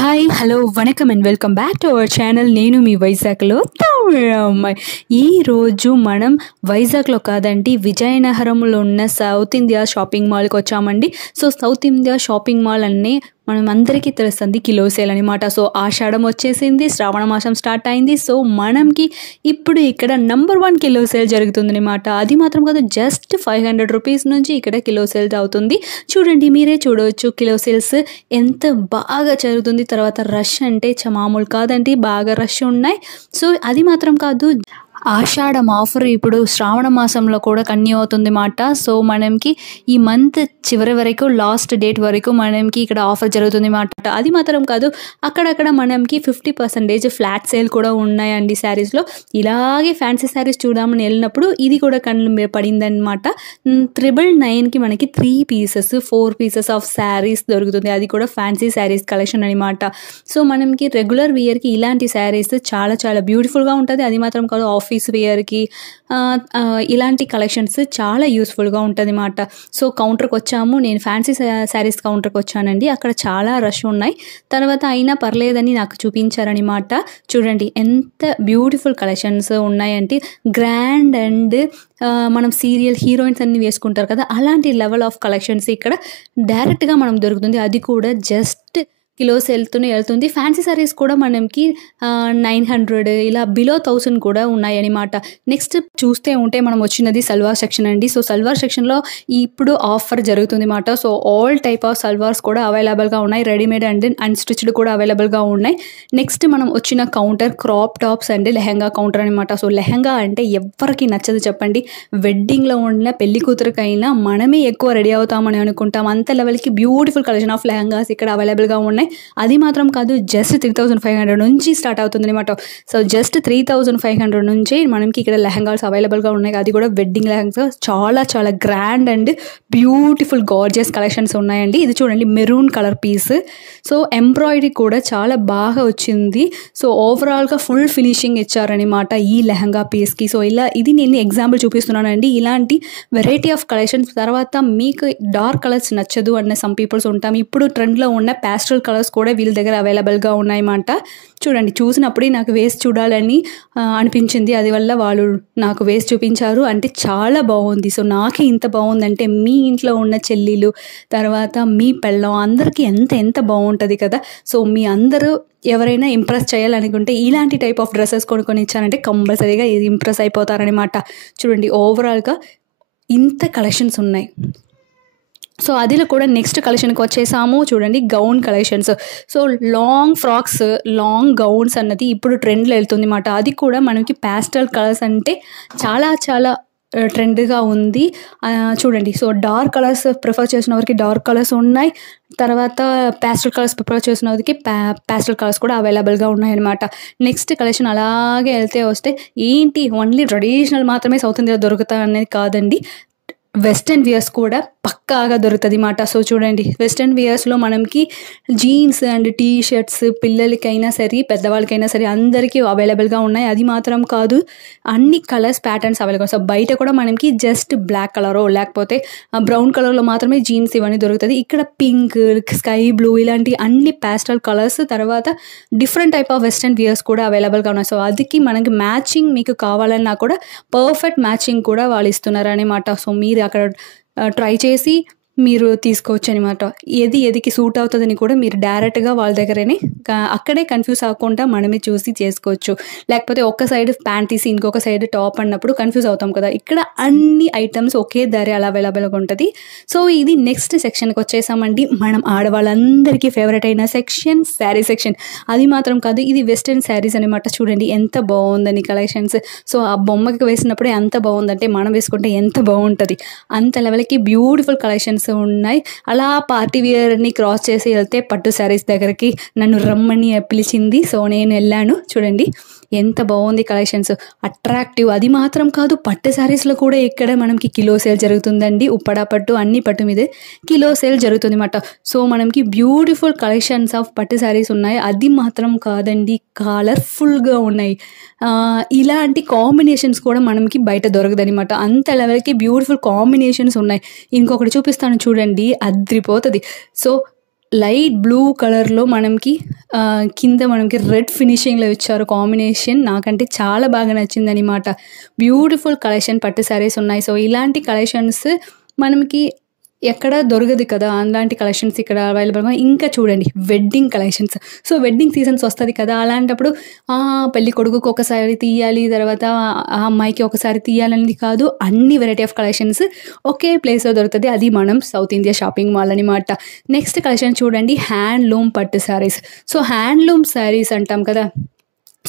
Hi hello vanakkam and welcome back to our channel. నేను మీ వైజాగ్లో తమిళ అమ్మాయి. ఈరోజు మనం వైజాగ్లో కాదండి, విజయనగరంలో ఉన్న సౌత్ ఇండియా షాపింగ్ మాల్కి వచ్చామండి. So south India shopping mall అన్నీ మనం అందరికీ తెలుస్తుంది కిలో సేల్ అనమాట. సో ఆషాఢం వచ్చేసింది, శ్రావణ మాసం స్టార్ట్ అయింది. సో మనకి ఇప్పుడు ఇక్కడ నెంబర్ 1 కిలో సేల్ జరుగుతుంది అనమాట. అది మాత్రం కాదు, జస్ట్ 500 రూపీస్ నుంచి ఇక్కడ కిలో సేల్స్ అవుతుంది. చూడండి, మీరే చూడవచ్చు కిలో సేల్స్ ఎంత బాగా జరుగుతుంది. తర్వాత రష్ అంటే మామూలు కాదండి, బాగా రష్ ఉన్నాయి. సో అది మాత్రం కాదు, ఆషాఢం ఆఫర్ ఇప్పుడు శ్రావణ మాసంలో కూడా కంటిన్యూ అవుతుంది మాట. సో మనకి ఈ మంత్ చివరి వరకు, లాస్ట్ డేట్ వరకు మనకి ఇక్కడ ఆఫర్ జరుగుతుంది మాట. అది మాత్రం కాదు, అక్కడక్కడ మనకి 50% ఫ్లాట్ సేల్ కూడా ఉన్నాయండి శారీస్లో. ఇలాగే ఫ్యాన్సీ శారీస్ చూద్దామని వెళ్ళినప్పుడు ఇది కూడా కళ్ళు పడిందనమాట. 999కి మనకి 3 పీసెస్ 4 పీసెస్ ఆఫ్ శారీస్ దొరుకుతుంది. అది కూడా ఫ్యాన్సీ శారీస్ కలెక్షన్ అనమాట. సో మనకి రెగ్యులర్ వియర్కి ఇలాంటి శారీస్ చాలా చాలా బ్యూటిఫుల్గా ఉంటుంది. అది మాత్రం కాదు, ఆఫీస్ వేర్కి ఇలాంటి కలెక్షన్స్ చాలా యూస్ఫుల్గా ఉంటుంది అన్నమాట. సో కౌంటర్కి వచ్చాము, నేను ఫ్యాన్సీ శారీస్ కౌంటర్కి వచ్చానండి. అక్కడ చాలా రష్ ఉన్నాయి. తర్వాత అయినా పర్లేదని నాకు చూపించారనమాట. చూడండి ఎంత బ్యూటిఫుల్ కలెక్షన్స్ ఉన్నాయంటే, గ్రాండ్ అండ్ మనం సీరియల్ హీరోయిన్స్ అన్ని వేసుకుంటారు కదా, అలాంటి లెవెల్ ఆఫ్ కలెక్షన్స్ ఇక్కడ డైరెక్ట్గా మనం దొరుకుతుంది. అది కూడా జస్ట్ కిలో సేల్తోనే వెళ్తుంది. ఫ్యాన్సీ సారీస్ కూడా మనకి 900 ఇలా బిలో 1000 కూడా ఉన్నాయన్నమాట. నెక్స్ట్ చూస్తే ఉంటే మనం వచ్చినది సల్వార్ సెక్షన్ అండి. సో సల్వార్ సెక్షన్లో ఇప్పుడు ఆఫర్ జరుగుతుంది అన్నమాట. So all type of salwars కూడా అవైలబుల్గా ఉన్నాయి. రెడీమేడ్ అండ్ అన్స్టిచ్డ్ కూడా అవైలబుల్గా ఉన్నాయి. నెక్స్ట్ మనం వచ్చిన counter crop tops and lehenga counter అనమాట. సో లెహంగా అంటే ఎవరికి నచ్చదు చెప్పండి. వెడ్డింగ్లో ఉన్న పెళ్లి కూతురికైనా మనమే ఎక్కువ రెడీ అవుతామని అనుకుంటాం. అంత లెవెల్కి బ్యూటిఫుల్ కలెక్షన్ ఆఫ్ లెహంగాస్ ఇక్కడ అవైలబుల్గా ఉన్నాయి. అది మాత్రం కాదు, జస్ట్ 3500 నుంచి స్టార్ట్ అవుతుంది అనమాట. సో జస్ట్ 3500 నుంచి మనకి ఇక్కడ లెహంగాస్ అవైలబుల్గా ఉన్నాయి. అది కూడా వెడ్డింగ్ లెహంగా చాలా చాలా grand and beautiful gorgeous collections ఉన్నాయండి. ఇది చూడండి, maroon colour piece. So embroidery కూడా చాలా బాగా వచ్చింది. సో ఓవరాల్గా ఫుల్ ఫినిషింగ్ ఇచ్చారనమాట ఈ లెహంగా పీస్కి. సో ఇది నేను ఎగ్జాంపుల్ చూపిస్తున్నానండి. ఇలాంటి వెరైటీ ఆఫ్ కలెక్షన్స్. తర్వాత మీకు డార్క్ కలర్స్ నచ్చదు అన్న సమ్ పీపుల్స్ ఉంటాం. ఇప్పుడు ట్రెండ్లో ఉన్న ప్యాస్టల్ కలర్స్ కూడా వీళ్ళ దగ్గర అవైలబుల్గా ఉన్నాయన్నమాట. చూడండి, చూసినప్పుడే నాకు వేసి చూడాలని అనిపించింది. అది వల్ల వాళ్ళు నాకు వేసి చూపించారు. అంటే చాలా బాగుంది. సో నాకే ఇంత బాగుందంటే మీ ఇంట్లో ఉన్న చెల్లిలు, తర్వాత మీ పెళ్ళం అందరికీ ఎంత బాగుంటుంది కదా. సో మీ అందరూ ఎవరైనా ఇంప్రెస్ చేయాలనుకుంటే ఇలాంటి టైప్ ఆఫ్ డ్రెస్సెస్ కొనుక్కొని ఇచ్చారంటే కంపల్సరీగా ఇది ఇంప్రెస్ అయిపోతారనమాట. చూడండి, ఓవరాల్గా ఇంత కలెక్షన్స్ ఉన్నాయి. సో అదిలో కూడా నెక్స్ట్ కలెక్షన్కి వచ్చేసాము. చూడండి, gown collections. So long frocks, long gowns అన్నది ఇప్పుడు ట్రెండ్లో వెళ్తుంది అన్నమాట. అది కూడా మనకి ప్యాస్టల్ కలర్స్ అంటే చాలా చాలా ట్రెండ్గా ఉంది. చూడండి, సో డార్క్ కలర్స్ ప్రిఫర్ చేసిన వారికి డార్క్ కలర్స్ ఉన్నాయి. తర్వాత ప్యాస్టల్ కలర్స్ ప్రిఫర్ చేసిన వారికి ప్యాస్టల్ కలర్స్ కూడా అవైలబుల్గా ఉన్నాయన్నమాట. నెక్స్ట్ కలెక్షన్ అలాగే వస్తే ఏంటి ఓన్లీ ట్రెడిషనల్ మాత్రమే సౌత్ ఇండియాలో దొరుకుతాయి అనేది కాదండి, వెస్ట్రన్ వియర్స్ కూడా పక్కాగా దొరుకుతుంది అన్నమాట. సో చూడండి, వెస్ట్రన్ వియర్స్లో మనకి జీన్స్ అండ్ టీ షర్ట్స్ పిల్లలకైనా సరే పెద్దవాళ్ళకైనా సరే అందరికీ అవైలబుల్గా ఉన్నాయి. అది మాత్రం కాదు, అన్ని కలర్స్ ప్యాటర్న్స్ అవైలబుల్. సో బయట కూడా మనకి జస్ట్ బ్లాక్ కలరో లేకపోతే బ్రౌన్ కలర్లో మాత్రమే జీన్స్ ఇవన్నీ దొరుకుతుంది. ఇక్కడ పింక్, స్కై బ్లూ ఇలాంటి అన్ని ప్యాస్టల్ కలర్స్, తర్వాత different type of western weirs కూడా అవైలబుల్గా ఉన్నాయి. సో అదికి మనకి మ్యాచింగ్ మీకు కావాలన్నా కూడా పర్ఫెక్ట్ మ్యాచింగ్ కూడా వాళ్ళు ఇస్తున్నారు అనమాట. సో మీరు అక్కడ ట్రై చేసి మీరు తీసుకోవచ్చు అనమాట. ఏదికి సూట్ అవుతుందని కూడా మీరు డైరెక్ట్గా వాళ్ళ దగ్గరనే అక్కడే కన్ఫ్యూజ్ అవ్వకుండా మనమే చూసి చేసుకోవచ్చు. లేకపోతే ఒక సైడ్ ప్యాంట్ తీసి ఇంకొక సైడ్ టాప్ అన్నప్పుడు కన్ఫ్యూజ్ అవుతాం కదా. ఇక్కడ అన్ని ఐటమ్స్ ఒకే ధర అలా అవైలబుల్గా ఉంటుంది. సో ఇది నెక్స్ట్ సెక్షన్కి వచ్చేసామండి. మనం ఆడవాళ్ళందరికీ ఫేవరెట్ అయిన సెక్షన్ శారీ సెక్షన్. అది మాత్రం కాదు, ఇది వెస్ట్రన్ శారీస్ అనమాట. చూడండి ఎంత బాగుందని కలెక్షన్స్. సో ఆ బొమ్మకి వేసినప్పుడే ఎంత బాగుందంటే మనం వేసుకుంటే ఎంత బాగుంటుంది. అంత లెవెల్కి బ్యూటిఫుల్ కలెక్షన్స్ ఉన్నాయి. అలా పార్టీ వేర్ని క్రాస్ చేసి వెళ్తే పట్టు శారీస్ దగ్గరికి నన్ను రమ్మని పిలిచింది. సో నేను వెళ్ళాను. చూడండి ఎంత బాగుంది కలెక్షన్స్, అట్రాక్టివ్. అది మాత్రం కాదు, పట్టు శారీస్లో కూడా ఇక్కడ మనకి కిలో సేల్ జరుగుతుందండి. ఉప్పడా పట్టు అన్ని పట్టు మీద కిలో సేల్ జరుగుతుంది అన్నమాట. సో మనకి బ్యూటిఫుల్ కలెక్షన్స్ ఆఫ్ పట్టు శారీస్ ఉన్నాయి. అది మాత్రం కాదండి, కలర్ఫుల్గా ఉన్నాయి. ఇలాంటి కాంబినేషన్స్ కూడా మనకి బయట దొరకదు అనమాట. అంత లెవెల్కి బ్యూటిఫుల్ కాంబినేషన్స్ ఉన్నాయి. ఇంకొకటి చూపిస్తాను చూడండి, అద్రిపోతుంది. సో లైట్ బ్లూ కలర్లో మనకి కింద మనకి రెడ్ ఫినిషింగ్లో ఇచ్చారు కాంబినేషన్. నాకంటే చాలా బాగా నచ్చిందనమాట. బ్యూటిఫుల్ కలెక్షన్ పట్టు శారీస్ ఉన్నాయి. సో ఇలాంటి కలెక్షన్స్ మనకి ఎక్కడ దొరకదు కదా, అలాంటి కలెక్షన్స్ ఇక్కడ అవైలబుల్గా. ఇంకా చూడండి wedding collections. So wedding seasons వస్తుంది కదా, అలాంటప్పుడు పెళ్ళి కొడుకుకి ఒకసారి తీయాలి, తర్వాత ఆ అమ్మాయికి ఒకసారి తీయాలనేది కాదు, అన్ని వెరైటీ ఆఫ్ కలెక్షన్స్ ఒకే ప్లేస్లో దొరుకుతుంది. అది మనం సౌత్ ఇండియా షాపింగ్ మాల్ అనమాట. నెక్స్ట్ కలెక్షన్ చూడండి, హ్యాండ్లూమ్ పట్టు శారీస్. సో హ్యాండ్లూమ్ శారీస్ అంటాం కదా,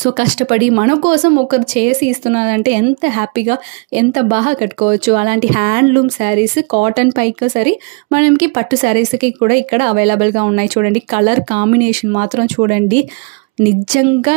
సో కష్టపడి మన కోసం ఒకరు చేసి ఇస్తున్నారంటే ఎంత హ్యాపీగా, ఎంత బాగా కట్టుకోవచ్చు. అలాంటి హ్యాండ్లూమ్ శారీస్ కాటన్ పైకి సరే మనకి పట్టు శారీస్కి కూడా ఇక్కడ అవైలబుల్గా ఉన్నాయి. చూడండి కలర్ కాంబినేషన్ మాత్రం చూడండి, నిజంగా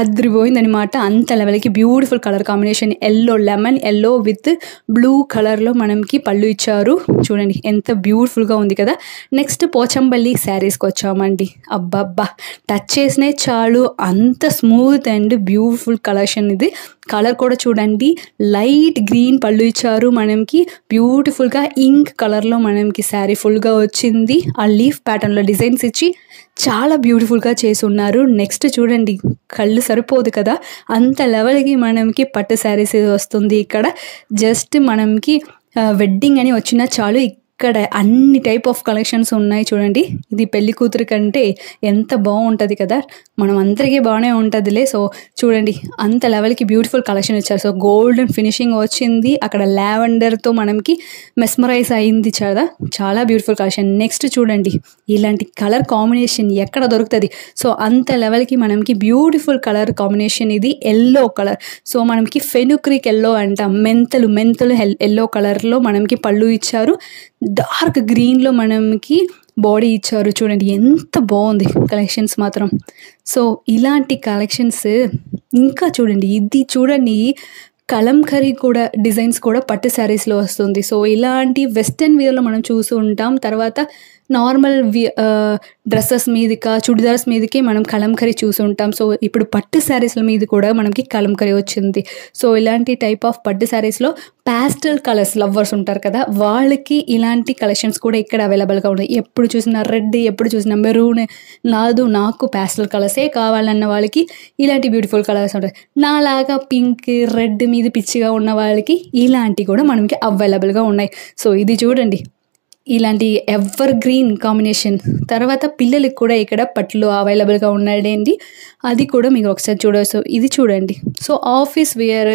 అదిరిపోయిందనమాట. అంత లెవెల్కి beautiful colour combination. Yellow, lemon yellow with blue కలర్లో మనకి పళ్ళు ఇచ్చారు. చూడండి ఎంత బ్యూటిఫుల్గా ఉంది కదా. నెక్స్ట్ పోచంపల్లి శారీస్కి వచ్చామండి. అబ్బబ్బా, టచ్ చేసినే చాలు, అంత స్మూత్ అండ్ బ్యూటిఫుల్ కలెక్షన్ ఇది. కలర్ కూడా చూడండి, లైట్ గ్రీన్ పళ్ళు ఇచ్చారు మనకి. బ్యూటిఫుల్గా ఇంక్ కలర్లో మనకి శారీ ఫుల్గా వచ్చింది. ఆ లీఫ్ ప్యాటర్న్లో డిజైన్స్ ఇచ్చి చాలా బ్యూటిఫుల్గా చేసి ఉన్నారు. నెక్స్ట్ చూడండి, కళ్ళు సరిపోదు కదా, అంత లెవెల్కి మనకి పట్టు శారీస్ వస్తుంది ఇక్కడ. జస్ట్ మనకి వెడ్డింగ్ అని వచ్చినా చాలు, ఇక్కడ అన్ని టైప్ ఆఫ్ కలెక్షన్స్ ఉన్నాయి. చూడండి, ఇది పెళ్లి కూతురు కంటే ఎంత బాగుంటుంది కదా, మనం అందరికీ బాగానే ఉంటుందిలే. సో చూడండి అంత లెవెల్కి బ్యూటిఫుల్ కలెక్షన్ ఇచ్చారు. సో గోల్డెన్ ఫినిషింగ్ వచ్చింది, అక్కడ లావెండర్తో మనకి మెస్మరైజ్ అయింది కదా, చాలా బ్యూటిఫుల్ కలెక్షన్. నెక్స్ట్ చూడండి, ఇలాంటి కలర్ కాంబినేషన్ ఎక్కడ దొరుకుతుంది. సో అంత లెవెల్కి మనకి బ్యూటిఫుల్ కలర్ కాంబినేషన్ ఇది. ఎల్లో కలర్, సో మనకి ఫెనుక్రిక్ ఎల్లో అంటాం, మెంతలు ఎల్లో కలర్లో మనకి పళ్ళు ఇచ్చారు. డార్క్ గ్రీన్లో మనకి బాడీ ఇచ్చారు. చూడండి ఎంత బాగుంది కలెక్షన్స్ మాత్రం. సో ఇలాంటి కలెక్షన్స్ ఇంకా చూడండి, ఇది చూడండి కలంకరీ కూడా డిజైన్స్ కూడా పట్టు శారీస్లో వస్తుంది. సో ఇలాంటి వెస్టర్న్ వేర్లో మనం చూసి ఉంటాం. తర్వాత నార్మల్ డ్రెస్సెస్ మీదకి, చుడిదార్స్ మీదకి మనం కలంకరీ చూసి ఉంటాం. సో ఇప్పుడు పట్టు శారీస్ల మీద కూడా మనకి కలంకరీ వచ్చింది. సో ఇలాంటి టైప్ ఆఫ్ పట్టు శారీస్లో ప్యాస్టల్ కలర్స్ లవర్స్ ఉంటారు కదా, వాళ్ళకి ఇలాంటి కలెక్షన్స్ కూడా ఇక్కడ అవైలబుల్గా ఉన్నాయి. ఎప్పుడు చూసిన రెడ్, ఎప్పుడు చూసిన మెరూన్, నాకు ప్యాస్టల్ కలర్సే కావాలన్న వాళ్ళకి ఇలాంటి బ్యూటిఫుల్ కలర్స్ ఉంటాయి. నాలాగా పింక్, రెడ్ మీద పిచ్చిగా ఉన్న వాళ్ళకి ఇలాంటివి కూడా మనకి అవైలబుల్గా ఉన్నాయి. సో ఇది చూడండి, ఇలాంటి ఎవర్ గ్రీన్ కాంబినేషన్. తర్వాత పిల్లలకి కూడా ఇక్కడ పట్టులో అవైలబుల్గా ఉన్నాయండి, అది కూడా మీకు ఒకసారి చూడవచ్చు. ఇది చూడండి, so office wear,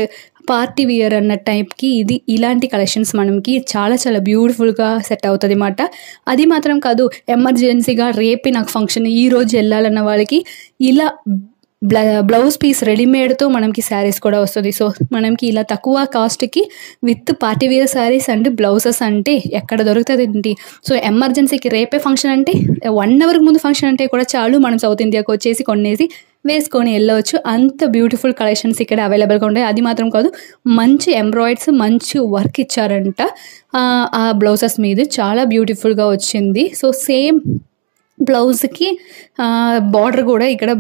party wear అన్న టైప్కి ఇది ఇలాంటి కలెక్షన్స్ మనకి చాలా చాలా బ్యూటిఫుల్గా సెట్ అవుతుంది అన్నమాట. అది మాత్రం కాదు, ఎమర్జెన్సీగా రేపే నాకు ఫంక్షన్, ఈరోజు వెళ్ళాలన్న వాళ్ళకి ఇలా బ్లౌజ్ పీస్ రెడీమేడ్తో మనకి శారీస్ కూడా వస్తుంది. సో మనకి ఇలా తక్కువ కాస్ట్కి with party wear sarees and blouses అంటే ఎక్కడ దొరుకుతుంది ఏంటి. సో ఎమర్జెన్సీకి రేపే ఫంక్షన్ అంటే 1 అవర్కి ముందు ఫంక్షన్ అంటే కూడా చాలు, మనం సౌత్ ఇండియాకి వచ్చేసి కొనేసి వేసుకొని వెళ్ళవచ్చు. అంత బ్యూటిఫుల్ కలెక్షన్స్ ఇక్కడ అవైలబుల్గా ఉంటాయి. అది మాత్రం కాదు, మంచి ఎంబ్రాయిడ్స్, మంచి వర్క్ ఇచ్చారంట ఆ బ్లౌజెస్ మీద, చాలా బ్యూటిఫుల్గా వచ్చింది. సో సేమ్ బ్లౌజ్కి బార్డర్ కూడా ఇక్కడ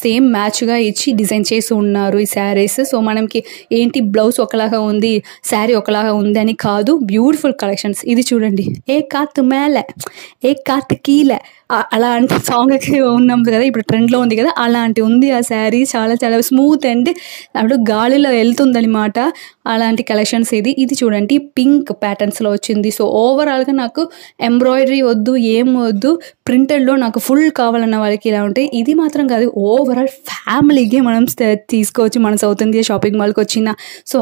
సేమ్ మ్యాచ్గా ఇచ్చి డిజైన్ చేసి ఉన్నారు ఈ శారీస్. సో మనకి ఏంటి బ్లౌజ్ ఒకలాగా ఉంది, శారీ ఒకలాగా ఉంది అని కాదు, బ్యూటిఫుల్ కలెక్షన్స్. ఇది చూడండి, ఏ కాత్ మేలే ఏ కాత్ కీలే అలాంటి సాంగ్కి ఉన్నాం కదా, ఇప్పుడు ట్రెండ్లో ఉంది కదా, అలాంటి ఉంది ఆ శారీ. చాలా చాలా స్మూత్ అండ్ అప్పుడు గాలిలో వెళ్తుందనమాట, అలాంటి కలెక్షన్స్ ఇది. ఇది చూడండి, పింక్ ప్యాటర్న్స్లో వచ్చింది. సో ఓవరాల్గా నాకు ఎంబ్రాయిడరీ వద్దు, ఏం వద్దు, ప్రింటెడ్లో నాకు ఫుల్ కావాలన్న వాళ్ళకి ఇలా ఉంటాయి. ఇది మాత్రం కాదు, ఓవరాల్ ఫ్యామిలీకి మనం తీసుకోవచ్చు మన సౌత్ ఇండియా షాపింగ్ మాల్కి వచ్చిన. సో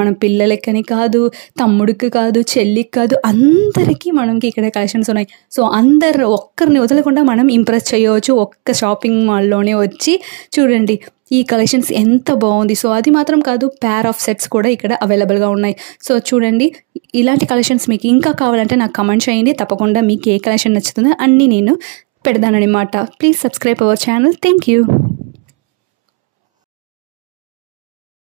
మన పిల్లలకని కాదు, తమ్ముడికి కాదు, చెల్లికి కాదు, అందరికీ మనకి ఇక్కడ కలెక్షన్స్ ఉన్నాయి. సో అందరు ఒక్కరిని వదలకుండా మనం ఇంప్రెస్ చేయవచ్చు ఒక్క షాపింగ్ మాల్లోనే వచ్చి. చూడండి ఈ కలెక్షన్స్ ఎంత బాగుంది. సో అది మాత్రం కాదు, పేర్ ఆఫ్ సెట్స్ కూడా ఇక్కడ అవైలబుల్గా ఉన్నాయి. సో చూడండి, ఇలాంటి కలెక్షన్స్ మీకు ఇంకా కావాలంటే నాకు కమెంట్ చేయండి, తప్పకుండా మీకు ఏ కలెక్షన్ నచ్చుతుందో అన్నీ నేను పెడదానమాట. Please subscribe our channel. Thank you.